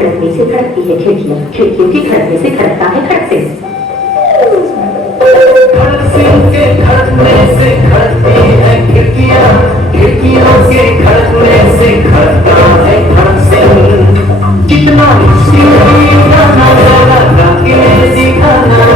धड़कने से धड़कती है खिड़कियां, खिड़कियों के धड़कने से धड़कता है खड़क सिंह। खड़क सिंह के धड़कने से धड़कती है खिड़कियां, खिड़कियों के धड़कने से धड़कता है खड़क सिंह। कितना मुश्किल है गाना गा के दिखाना,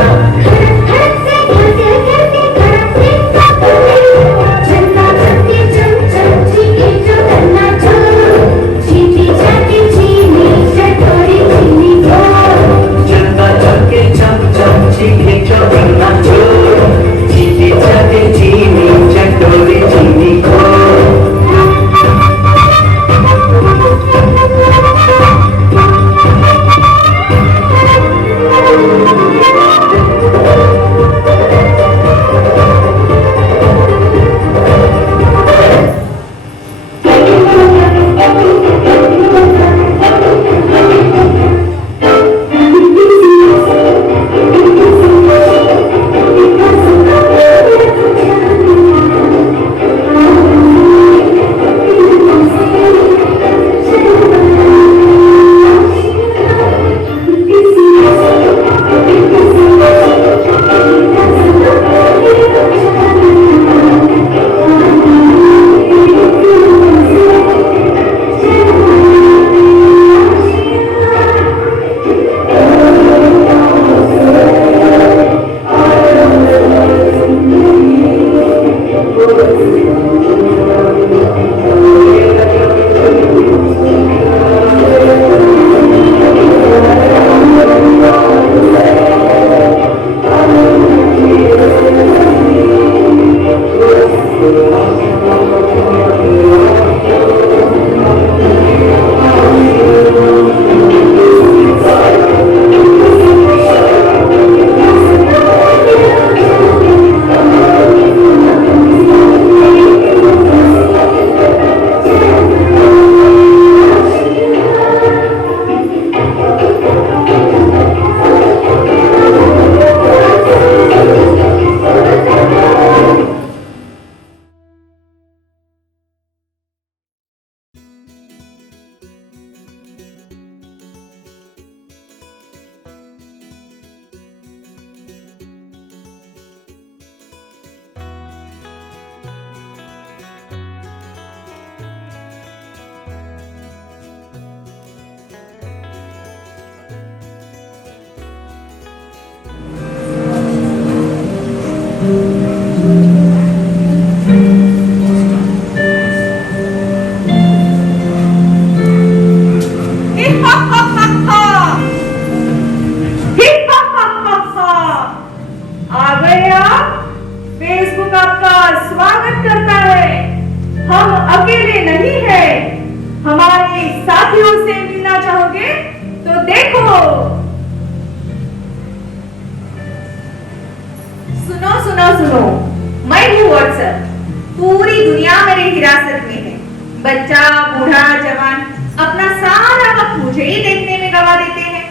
बच्चा बूढ़ा जवान अपना सारा वक्त मुझे ही देखने में गवा देते हैं।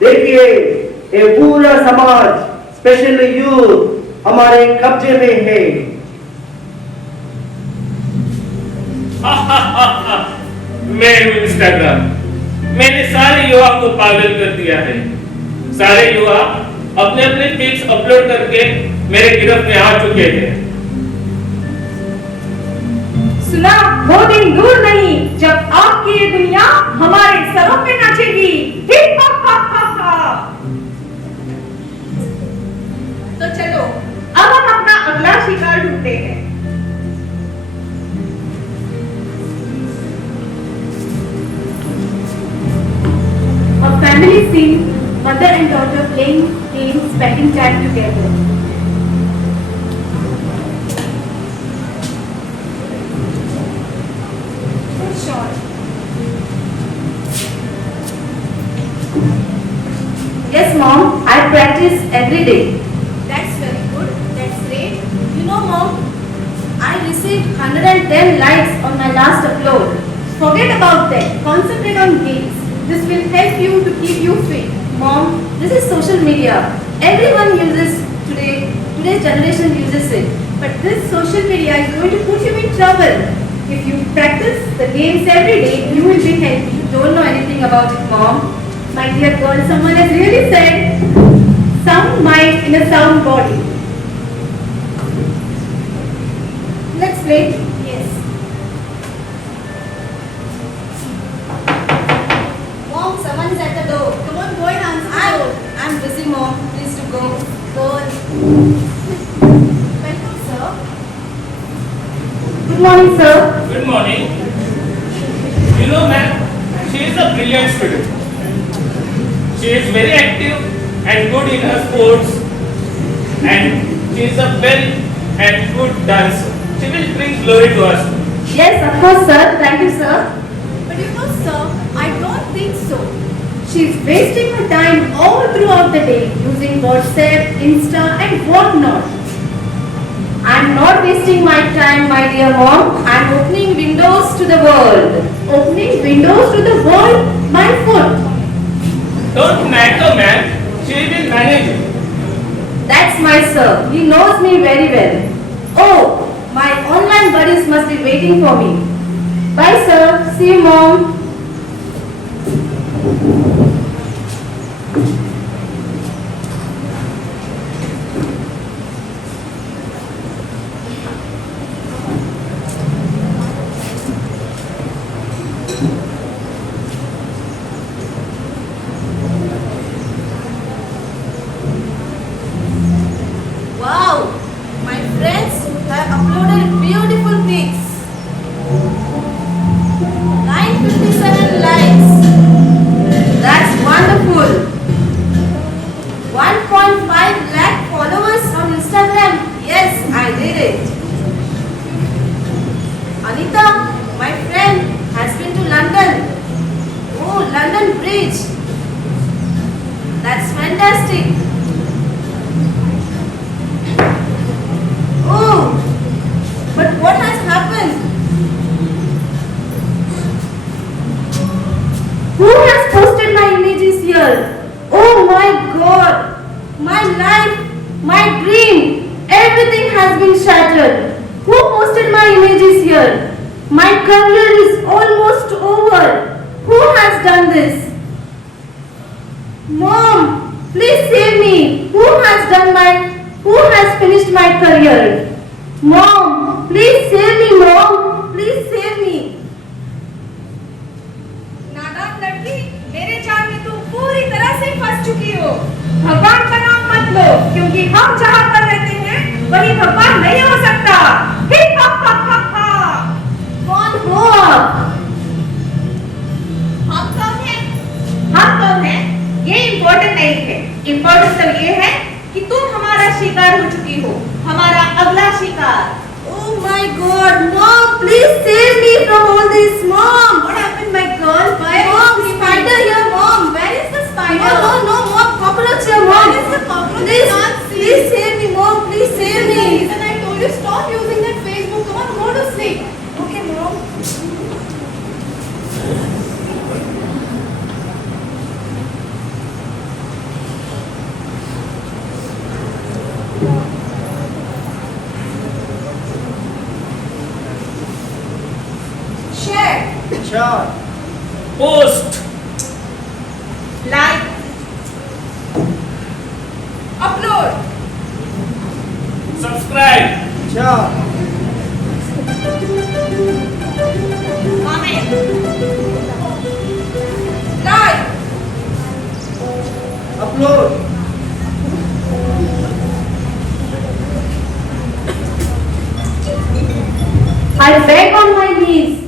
देखिए ये पूरा समाज स्पेशली यूथ हमारे कब्जे में है। मैं हूं इंस्टाग्राम, मैंने सारे युवा को पागल कर दिया है। सारे युवा अपने अपने पिक्स अपलोड करके मेरे गिरफ्त में आ चुके हैं। सुना, वो दिन दूर नहीं जब आपकी ये दुनिया हमारे सरों पे नाचेगी। तो चलो अब हम अपना अगला शिकार ढूंढते हैं। A family scene, mother and daughter playing games, spending time together. Yes, Mom, I practice every day. That's very good. That's great. You know, Mom, I received 110 likes on my last upload. Forget about that. Concentrate on games. This will help you to keep you fit. Mom, this is social media. Everyone uses today's generation uses it. But this social media is going to put you in trouble. If you practice the games every day, you will be healthy. You don't know anything about it, Mom. My dear girl, someone has really said, sound mind in a sound body. Let's play. Yes. Mom, someone is at the door. Come on, go and answer the door. I'm busy, Mom. Please do go. Go. Welcome, sir. Good morning, sir. Good morning. You know, ma'am, she is a brilliant student. She is very active and good in her sports, and she is a well and good dancer. She will bring glory to us. Yes, of course, sir. Thank you, sir. But you know, sir, I don't think so. She's wasting her time all throughout the day using WhatsApp, Insta, and whatnot. I'm not wasting my time, my dear mom. I'm opening windows to the world. Opening windows to the world? My foot. Don't matter, ma'am. She will manage it. That's my sir. He knows me very well. Oh, my online buddies must be waiting for me. Bye, sir. See you, mom. Wow, my friends have uploaded beautiful pics. 957 likes. That's wonderful. 1.5 lakh followers on Instagram. Yes, I did it. Anita, my friend, has been to London. Oh, London Bridge. That's fantastic. Oh, but what has happened? Who has posted my images here? Oh my God! My life, my dream, everything has been shattered. Who posted my images here? My career is almost over. Who has done this? Mom, please save me. Who has finished my career? Mom, please save me, Mom. Please save me. नादान लड़की, मेरे जाल में तुम पूरी तरह से फंस चुकी हो। भगवान का नाम मत लो, क्योंकि हम जहाँ पर रहते हैं वही भगवान नहीं हो सकता। ही हा हा हा हा। कौन हो आप? हम कौन हैं? हम कौन हैं? ये इम्पोर्टेंट नहीं है। इम्पोर्टेंट तो ये है कि तुम हमारा शिकार हो चुकी हो, हमारा अगला शिकार। Oh my God, Mom, please save me from all this, Mom. What happened, my girl? Mom, spider here, Mom. Where is the spider? No, Mom, cockroach here, Mom. Where is the cockroach? Please save me, Mom. Please save me. And I told you stop using that Facebook. Come on, go to sleep. Okay, Mom. Share, Sure. Post. like, upload, Subscribe. Sure. comment, like, Upload. I beg on my knees.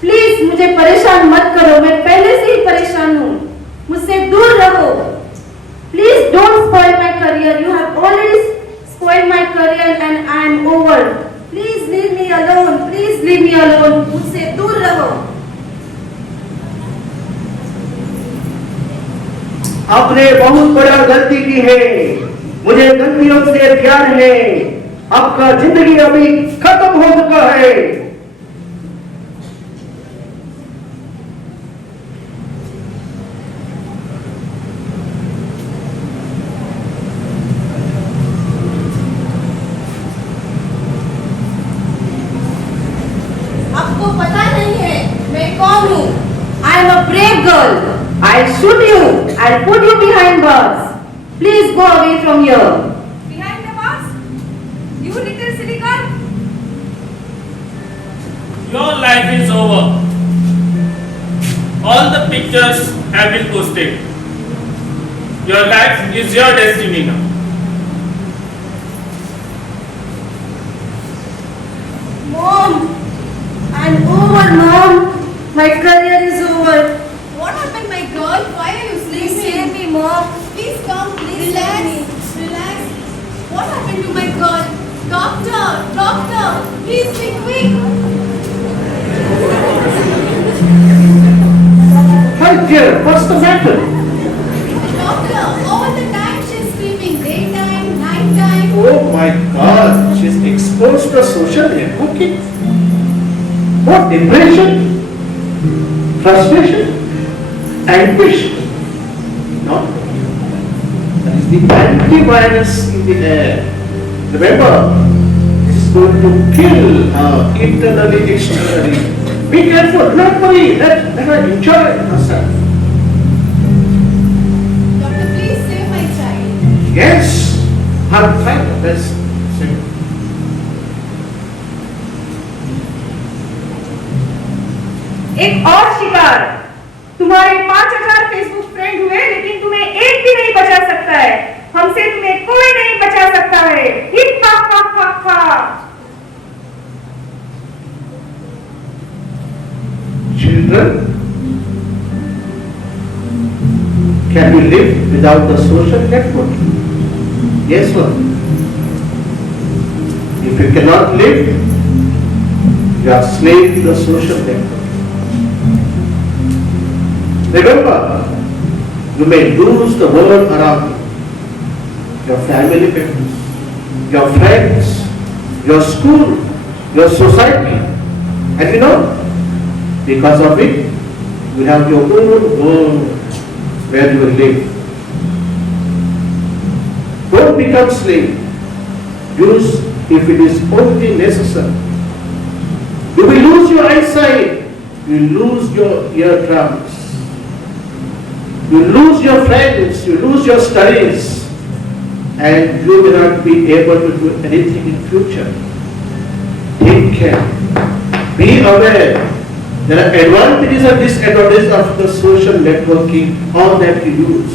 Please मुझे परेशान मत करो, मैं पहले से ही परेशान हूँ। मुझसे दूर रहो। Please don't spoil my career. You have already spoiled my career and I am over. Please leave me alone. Please leave me alone. मुझसे दूर रहो। आपने बहुत बड़ा गलती की है। मुझे गलतियों से प्यार है। आपका जिंदगी अभी खत्म हो चुका है। आपको पता नहीं है मैं कौन हूँ? I am a brave girl. I'll shoot you. I'll put you behind bars. Please go away from here. Behind the bars? You little silly girl. Your life is over. All the pictures have been posted. Your life is your destiny now. Mom, I'm over, Mom. My career is over. What happened, my girl? Why are you Please sleeping? save me, Mom. Please come, please Relax. relax. What happened to my girl? Doctor, doctor, please be quick. Hi dear, what's the matter? Doctor, all the time she's screaming, daytime, nighttime. Oh my God, she's exposed to social networking. What depression, frustration, anguish. No, that is the antivirus in the air. Remember, this is going to kill her internally, externally. Be careful, don't worry, let her enjoy herself. Doctor, please save my child. Yes, I'll try my best. एक और शिकार। तुम्हारे 5000 Facebook friend हुए लेकिन तुम्हें एक भी नहीं बचा सकता है। हमसे तुम्हें कोई नहीं बचा सकता है। Hip hop hop hop hop. Children, can we live without the social network? Yes or no? If you cannot live, you are slave to the social network. Remember, you may lose the world around you, your family members, your friends, your school, your society, and you know, because of it, you have your own world where you will live. Don't become slave. Use if it is only necessary. You will lose your eyesight. You will lose your eardrums. You will lose your friends. You will lose your studies. And you will not be able to do anything in future. Take care. Be aware. There are advantages and disadvantages of the social networking, all that you use.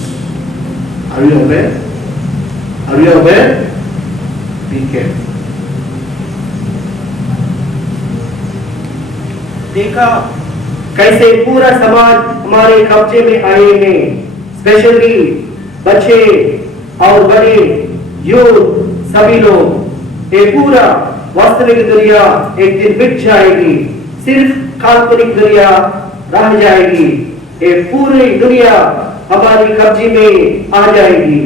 Are you aware? Are you aware? Be careful. देखा कैसे पूरा समाज हमारे कब्जे में आए हैं, specially बच्चे और बड़े, यूथ, सभी लोग। ये पूरा वास्तविक दुनिया एक दिन मिट जाएगी, सिर्फ काल्पनिक दुनिया रह जाएगी। ये पूरी दुनिया हमारी कब्जे में आ जाएगी।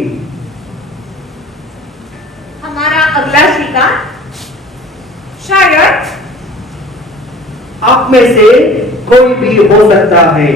हमारा अगला शिकार शायद आप में से कोई भी हो सकता है।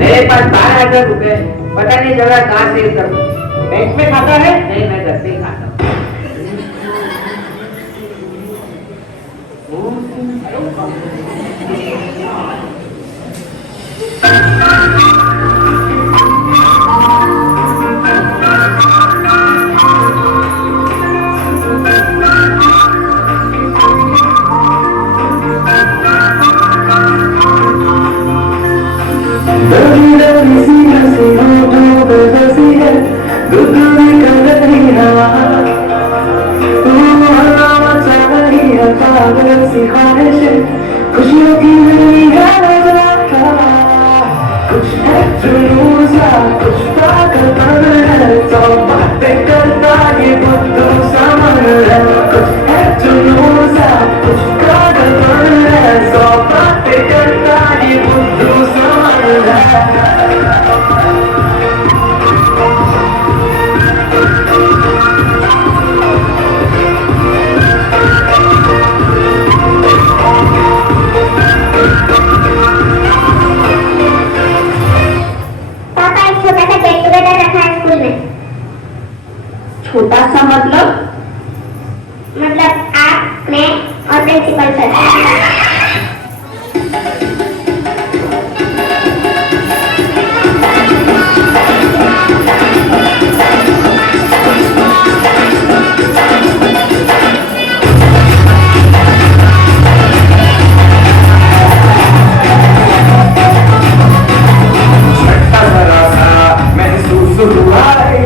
मेरे पास 12,000 रुपए, पता नहीं चला कहाँ सेव कर दूं। बैंक में खाता है? नहीं, मैं घर से ही खाता हूँ। पागल सी ख्वाहिशें खुशियों की मिली है नजर कुछ है जुनून सा कुछ पागलपन है तो बातें करता ये बुद्धू सा मन है कुछ है जुनून सा कुछ पागलपन है तो बातें करता ये बुद्धू सा मन है पापा एक छोटा सा गेट टुगेदर रखा है स्कूल में। छोटा सा मतलब? मतलब आप मैं और प्रिंसिपल सर। झटका जरा सा महसूस हुआ है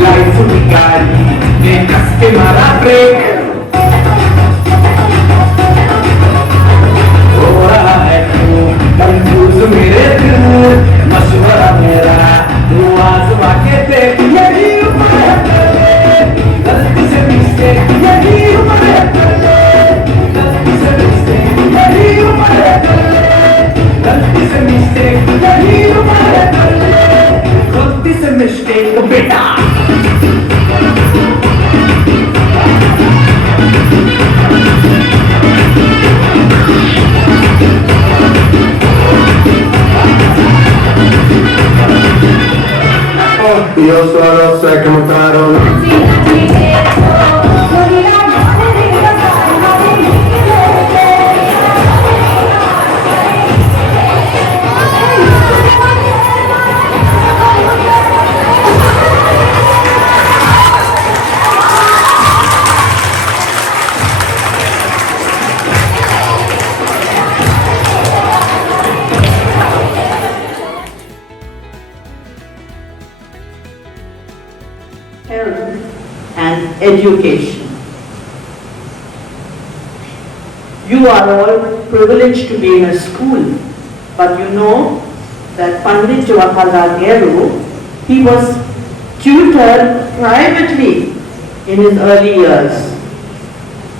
लाइफ की गाड़ी ने कस के मारा ब्रेक हो रहा है क्यों कंफ्यूज मेरे दिल मशवरा मेरा तू आजमा के देख यही उम्र है पहले गलती से मिस्टेक यही उम्र है पहले गलती से मिस्टेक यही उम्र है पहले गलती से मिस्टेक यही उम्र है पहले गलती से मिस्टेक बेटा Io sono segretario. Health and education. You are all privileged to be in a school, but you know that Pandit Jawaharlal Nehru, he was tutored privately in his early years.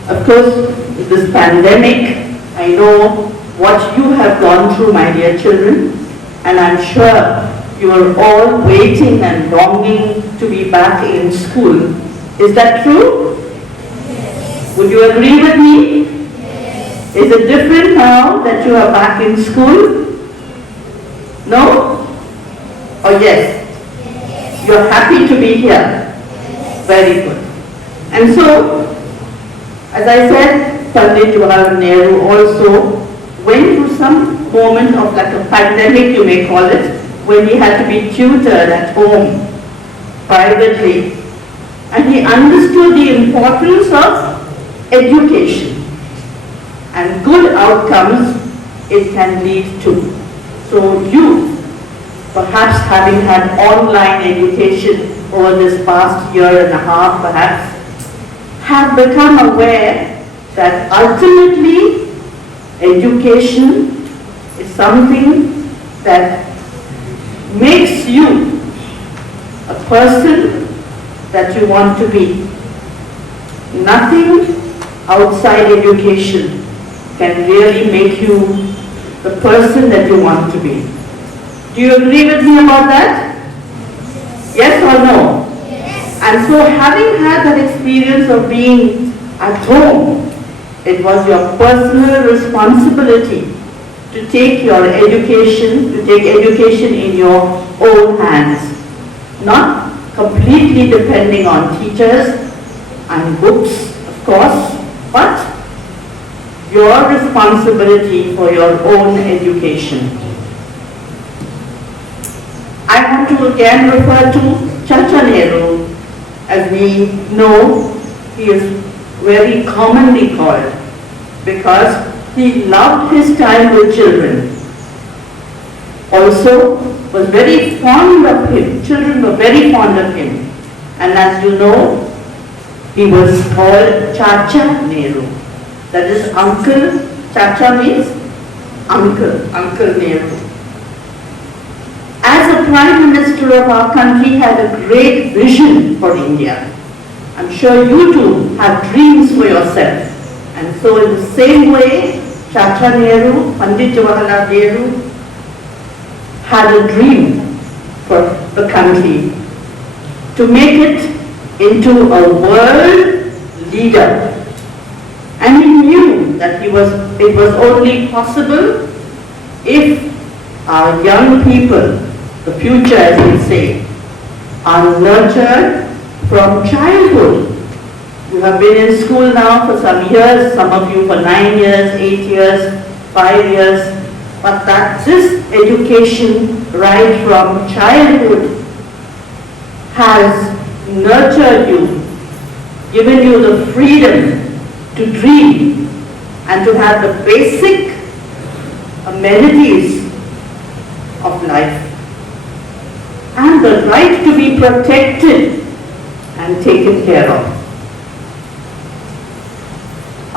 Of course, with this pandemic, I know what you have gone through, my dear children, and I'm sure you are all waiting and longing to be back in school. Is that true? Yes. Would you agree with me? Yes. Is it different now that you are back in school? No? Or yes? Yes. You are happy to be here? Yes. Very good. And so, as I said, Pandit Jawaharlal Nehru also went through some moment of like a pandemic, you may call it, when he had to be tutored at home, privately. And he understood the importance of education and good outcomes it can lead to. So you, perhaps having had online education over this past year and a half perhaps, have become aware that ultimately education is something that makes you a person that you want to be. Nothing outside education can really make you the person that you want to be. Do you agree with me about that? Yes or no? Yes. And so having had that experience of being at home, it was your personal responsibility to take your education, to take education in your own hands. Not completely depending on teachers and books, of course, but your responsibility for your own education. I want to again refer to Chacha Nehru. As we know, he is very commonly called because he loved his time with children. Also was very fond of him. Children were very fond of him. And as you know, he was called Chacha Nehru. that is Uncle, Chacha means Uncle Nehru. As a Prime Minister of our country had a great vision for India. I'm sure you too have dreams for yourself. And so in the same way, Chacha Nehru, Pandit Jawaharlal Nehru had a dream for the country to make it into a world leader. And he knew that it was only possible if our young people, the future as we say, are nurtured from childhood. You have been in school now for some years, some of you for 9 years, 8 years, 5 years, but that this education right from childhood has nurtured you, given you the freedom to dream and to have the basic amenities of life and the right to be protected and taken care of.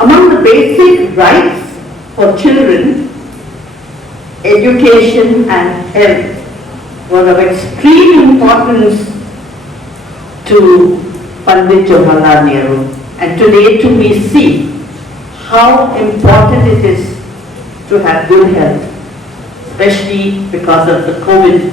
Among the basic rights for children, education and health were of extreme importance to Pandit Jawaharlal Nehru. And today too we see how important it is to have good health, especially because of the COVID.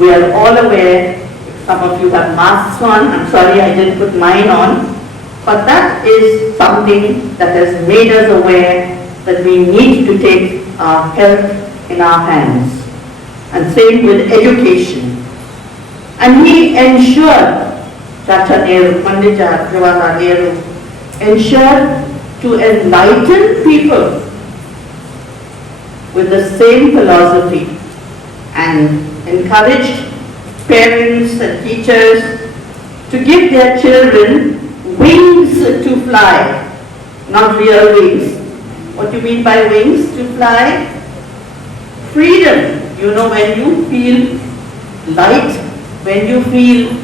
We are all aware, some of you have masks on, I'm sorry I didn't put mine on, but that is something that has made us aware that we need to take our health in our hands. And same with education. And he ensured, Chacha Nehru, Pandit Jawaharlal Nehru, ensured to enlighten people with the same philosophy and encouraged parents and teachers to give their children wings to fly, not real wings. What do you mean by wings to fly? Freedom. You know, when you feel light, when you feel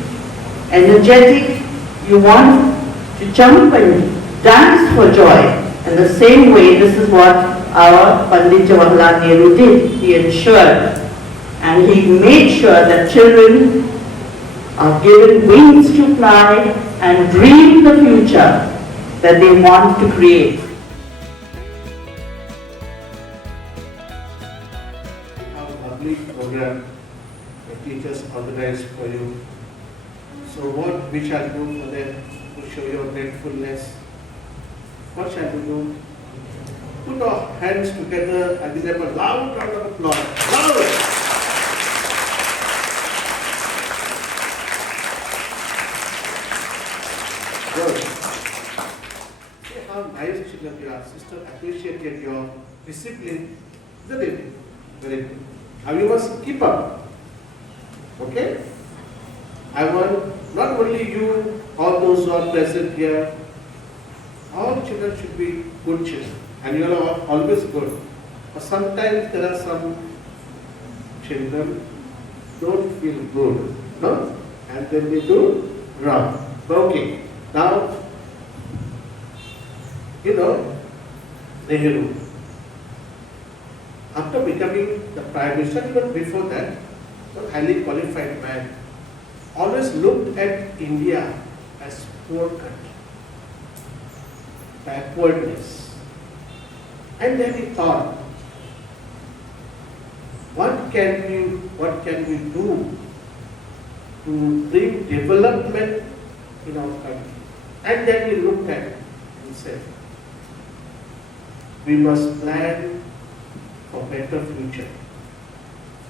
energetic, you want to jump and dance for joy. In the same way, this is what our Pandit Jawaharlal Nehru did. He ensured and he made sure that children are given wings to fly and dream the future that they want to create. A lovely program the teachers organized for you. So what we shall do for them to show your gratefulness? What shall we do? Put our hands together and give them a loud round of applause. Loud! Good. See how nice children your sister appreciated your discipline, isn't it? Very good. Now you must keep up. Okay? I want not only you, all those who are present here, all children should be good children. And you are always good. But sometimes there are some children don't feel good. No? And then they do wrong. Okay. Now, you know, Nehru, after becoming the Prime Minister, even before that, a highly qualified man, always looked at India as poor country, backwardness. And then he thought, what can we do to bring development in our country? And then he looked at it and said, we must plan for better future.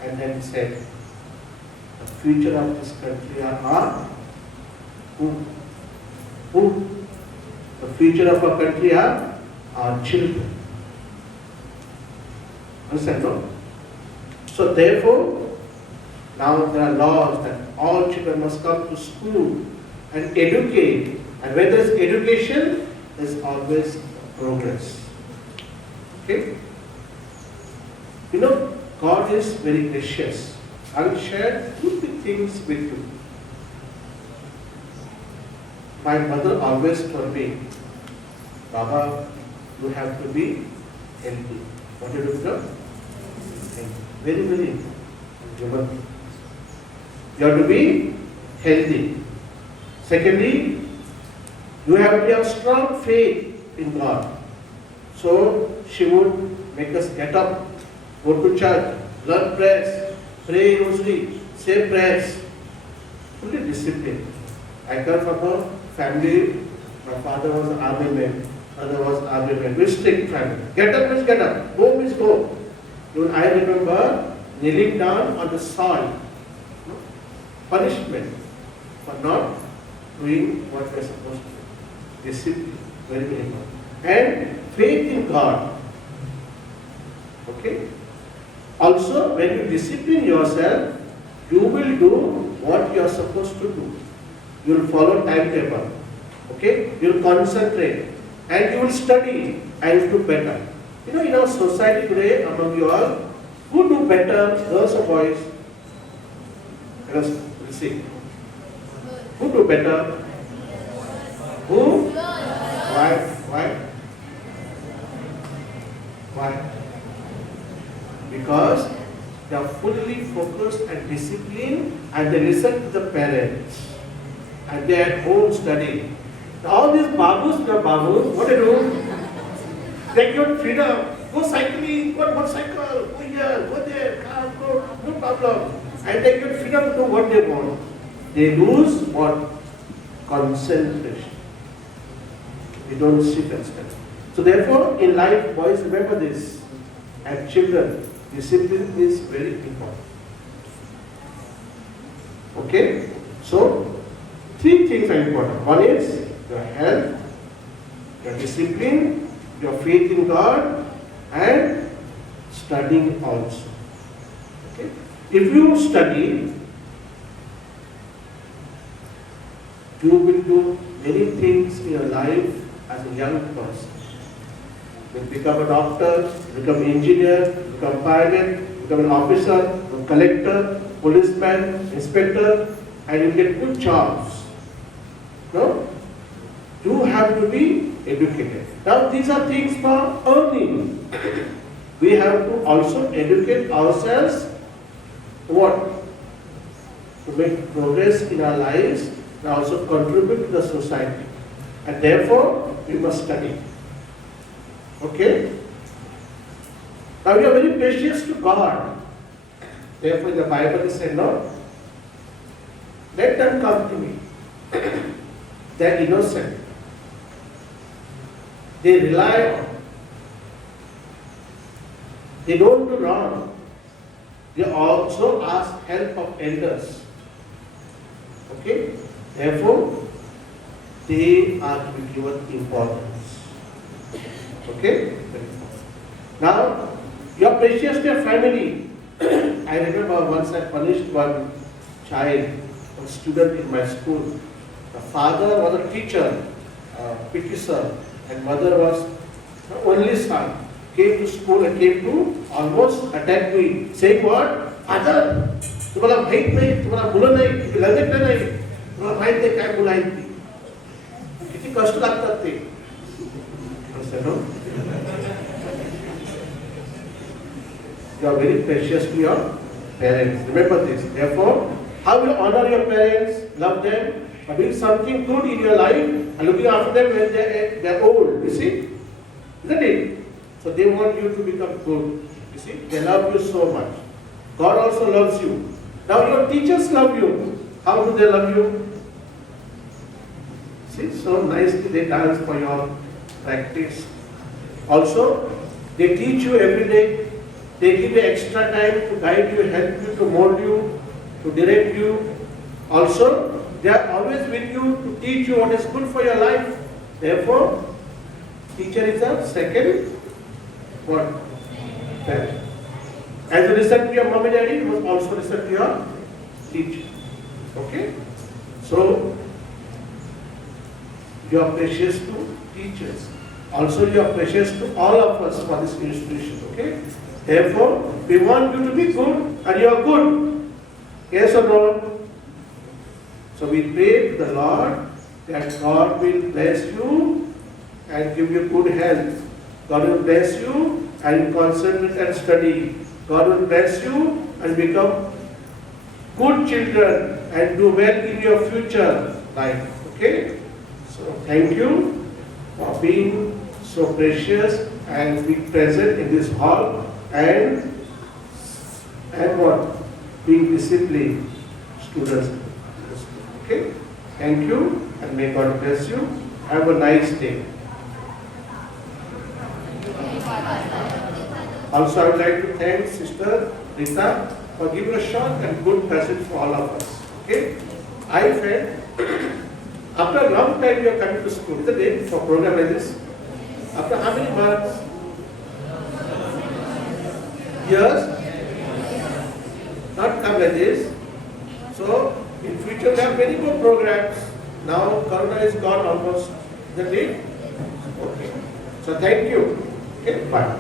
And then he said, the future of this country are who? The future of our country are our children. Understand, no? So therefore, now there are laws that all children must come to school and educate. And when there is education, there is always progress. Okay? You know, God is very gracious. I will share 2 things with you. My mother always told me, Baba, you have to be healthy. What do you become? Healthy. Very, very important. You have to be healthy. Secondly, you have to have strong faith in God. So she would make us get up, go to church, learn prayers, pray rosary, say prayers. Fully disciplined. I come from a family, my father was an army man, mother was an army man, very strict family. Get up means get up, go means go. Even I remember kneeling down on the soil, punishment for not doing what we are supposed to do. Discipline, very, very important. And faith in God. Okay? Also, when you discipline yourself, you will do what you are supposed to do. You will follow timetable. Okay? You will concentrate. And you will study and do better. You know, in our society today, among you all, who do better, girls or boys? Let us see. Who do better? Who? Why? Why? Why? Because they are fully focused and disciplined and they listen to the parents and they are at home studying. All these babus, what they do? They get freedom. Go cycling, go motorcycle, go here, go there, car, go, no problem. And they get freedom to do what they want. They lose what? Concentration. They don't sit and study. So therefore, in life, boys, remember this. And children, discipline is very important. Okay? So, three things are important. One is your health, your discipline, your faith in God, and studying also. Okay? If you study, you will do many things in your life as a young person. You become a doctor, become an engineer, become a pilot, become an officer, a collector, policeman, inspector, and you get good jobs. No? You have to be educated. Now these are things for earning. We have to also educate ourselves what? To make progress in our lives and also contribute to the society. And therefore, we must study. Okay? Now we are very precious to God. Therefore, the Bible is said, no? Let them come to me. They are innocent. They rely on. They don't do wrong. They also ask help of elders. Okay? Therefore, they are to be given importance. Okay? Now, you are precious to your family. I remember once I punished one child, one student in my school. The father was a teacher, PT sir, and mother was the only son. Came to school and came to almost attack me, saying what? Father, तुम्हाला माहित नाही, तुम्हाला मुलं नाही, तुम्ही लग्न नाही, तुम्हाला माहित नाही काय मुलं आहेत ती. किती कष्ट लागतात ते. You are very precious to your parents. Remember this. Therefore, how will you honor your parents, love them, or doing something good in your life and looking after them when they are old? You see? Isn't it? So they want you to become good. You see? They love you so much. God also loves you. Now your teachers love you. How do they love you? See? So nicely they dance for your practice. Also, they teach you every day. They give you extra time to guide you, help you, to mold you, to direct you. Also, they are always with you to teach you what is good for your life. Therefore, teacher is a second what? Parent. As you listen to your mom and daddy, you must also listen to your teacher. Okay? So, you are precious to teachers. Also, you are precious to all of us for this institution. Okay? Therefore, we want you to be good and you are good. Yes or no? So we pray to the Lord that God will bless you and give you good health God will bless you and concentrate and study. God will bless you and become good children and do well in your future life. Okay? So thank you for being so precious and being present in this hall and what? Being disciplined students. Okay? Thank you and may God bless you. Have a nice day. Also, I would like to thank Sister Rita for giving a short and good message for all of us. Okay? I felt after a long time you are coming to school, isn't it? For program like this. After how many months? Years? Not come like this. So, in future there are many more programs. Now, Corona is gone almost. Isn't it? Okay. So, thank you. Okay, bye.